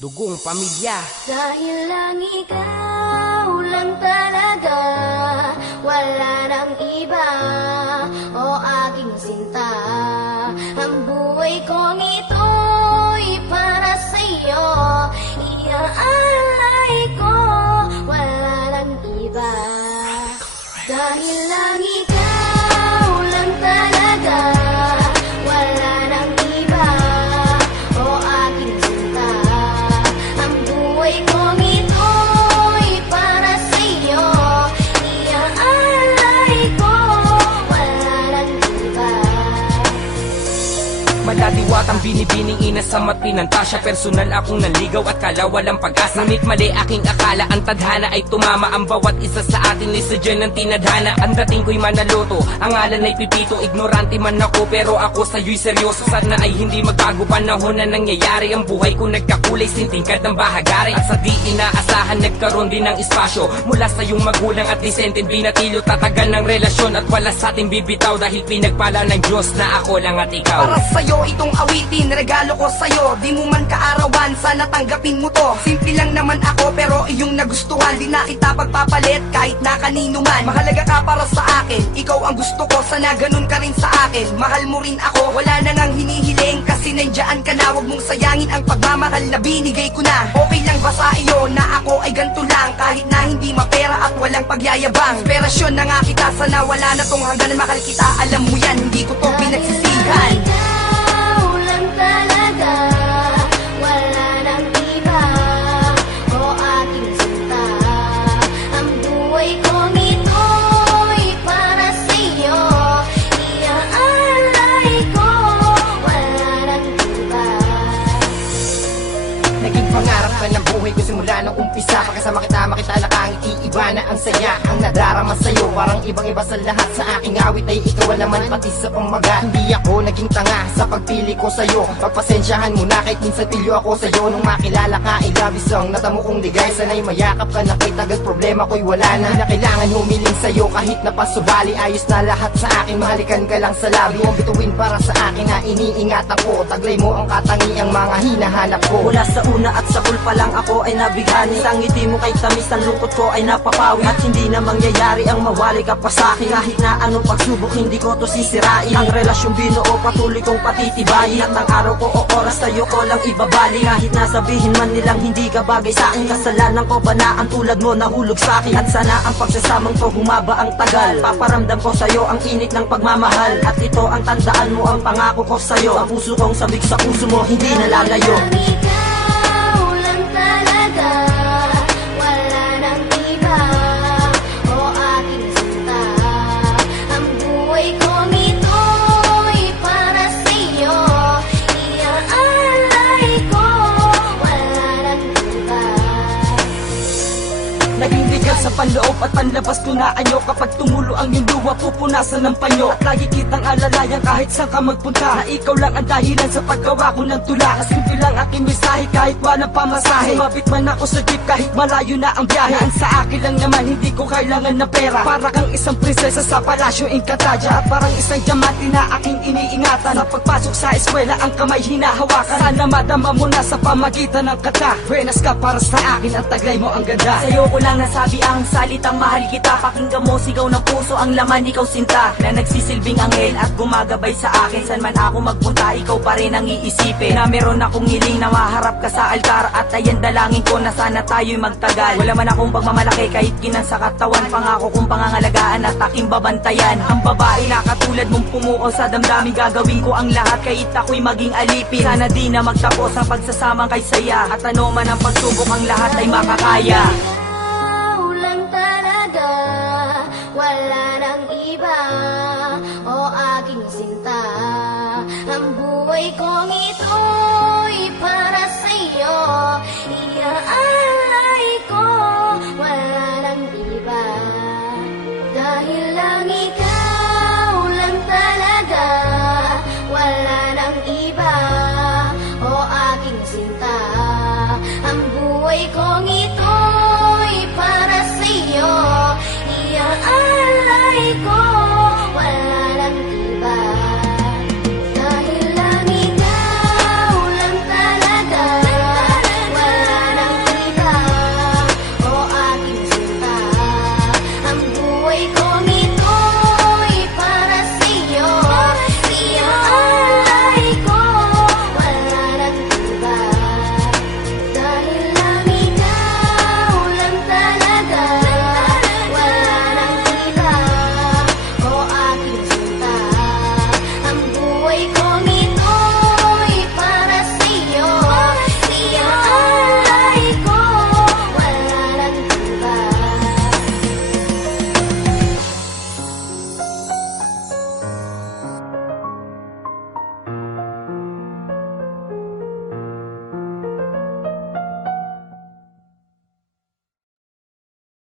Dugong pamilya. Dahil lang ikaw lang talaga, wala nang iba, o aking sinta. Ang buhay kong ito'y para sa'yo, iaalay ko, wala nang iba. Dahil lang ikaw lang talaga, wala nang iba, o aking sinta. Ang buhay kong ito'y para sa'yo, iaalay ko, wala nang iba. Maladiwatang binibining ina sa matpinantasya. Personal akong naligaw at kala walang pag-asa. Ngunit mali aking akala, ang tadhana ay tumama. Ang bawat isa sa atin ay sadya ng tinadhana. Ang dating ko'y manaloto, ang ngalan ay pipito. Ignorante man ako pero ako sa'yo'y seryoso. Sana ay hindi magbago panahon na nangyayari. Ang buhay ko nagkakulay, sintingkad ng bahagari. At sa di inaasahan nagkaroon din ng espasyo mula sa iyong magulang at disenteng binatilo. Tatagal ng relasyon at wala sa ating bibitaw. Dahil pinagpala ng Diyos na ako lang at ikaw. Para sa'yo itong awitin, regalo ko sa'yo. Di mo man kaarawan, sana tanggapin mo to. Simple lang naman ako pero iyong nagustuhan. Di na kita pagpapalit kahit na kanino man. Mahalaga ka para sa akin, ikaw ang gusto ko. Sana ganun ka rin sa akin, mahal mo rin ako. Wala na ngang hinihiling kasi nandiyan ka na. Huwag mong sayangin ang pagmamahal na binigay ko na. Okay lang ba sa iyo na ako ay ganito lang, kahit na hindi mapera at walang pagyayabang? Inspirasyon na nga kita, sana wala na tong hangganan. Mahal kita, alam mo yan, hindi ko to pinagsisihan. Ikaw lang talaga, wala nang iba, o aking sinta. Ang buhay kong ito'y para sa'yo, iaalay ko, wala nang iba. Naging pangarap ka ng buhay ko simula nung umpisa. Pagkasama kita, makita nakangiti, iba na ang saya. Ang nadarama sa'yo, parang ibang-iba sa lahat. Sa aking awit ay ikaw naman, pati sa pamagat. Hindi ako naging tanga sa pagpili ko sa'yo. Pagpasensyahan mo na kahit minsan pilyo ako sa'yo. Nung makilala ka, I love you song, natamo kong ligay. Sana'y mayakap ka na kay tagal, problema ko'y wala na. Hindi na kailangan humiling sa'yo kahit na pasubali. Ayos na lahat sa akin, mahalikan ka lang sa labi. Huwag bituin para sa akin na iniingatan ko. Taglay mo ang katangiang mga hinahanap ko. Mula sa una at sa pa lang ako ay nabighani. Ang ngiti mo kay tamis, ang lungkot ko ay napapawi. At hindi na mangyayari ang mawali ka pa sa'kin. Kahit na anong pagsubok, hindi ko to sisirain. Ang relasyong binuo, patuloy kong patitibayin. At ang araw ko o oras sa'yo ko lang ibabalik. Kahit na sabihin man nilang hindi ka bagay sa'kin, kasalanan ko ba na ang tulad mo nahulog sa'kin? At sana ang pagsasamang to humaba ang tagal. Paparamdam ko sa'yo ang init ng pagmamahal. At ito ang tandaan mo, ang pangako ko sa'yo. Ang puso kong sabik sa puso mo, hindi nalalayo. Ikaw lang talaga, wala nang iba, o aking sinta. Ang buhay kong ito'y para sa'yo, iaalay ko, wala nang iba. Naging bigat sa panloob at panlabas ko na anyo. Kapag tumulo ang iyong luha, pupunasan ng panyo. At lagi kitang alalayan kahit saan ka magpunta, na ikaw lang ang dahilan sa paggawa ko ng tula. At simple lang aking mensahe kahit walang pamasahe. Sumabit man ako sa jeep kahit malayo na ang biyahe. Ang sa akin lang naman, hindi ko kailangan ng pera. Para kang isang prinsesa sa palasyo Encantadia. At parang isang diamante na aking iniingatan. Sa pagpasok sa eskwela, ang kamay hinahawakan. Sana madama mo na sa pamagitan ng kata. Buenas ka para sa akin, ang taglay mo ang ganda. Sa'yo ko lang nasabi ang salitang mahal kita. Pakinggan mo, sigaw ng puso, ang laman ikaw sinta. Na nagsisilbing anghel at gumagabay sa akin. San man ako magpunta, ikaw pa rin ang iisipin. Na meron akong hiling na maharap ka sa altar. At ayan dalangin ko na sana tayo'y magtagal. Wala man akong pagmamalaki kahit ginan sa katawan. Pangako kong pangangalagaan at aking babantayan. Ang babae na katulad mong pumuo sa damdamin. Gagawin ko ang lahat kahit ako'y maging alipin. Sana di na magtapos ang pagsasamang kay saya. At ano man ang pagsubok, ang lahat ay makakaya. Ikaw lang talaga, wala nang iba, o aking sinta. Ang buhay kong ito'y para sa'yo, iaalay ko, wala nang iba. Dahil lang ikaw lang talaga, wala nang iba, o aking sinta. Ang buhay kong ito'y para sa'yo, iaalay ko,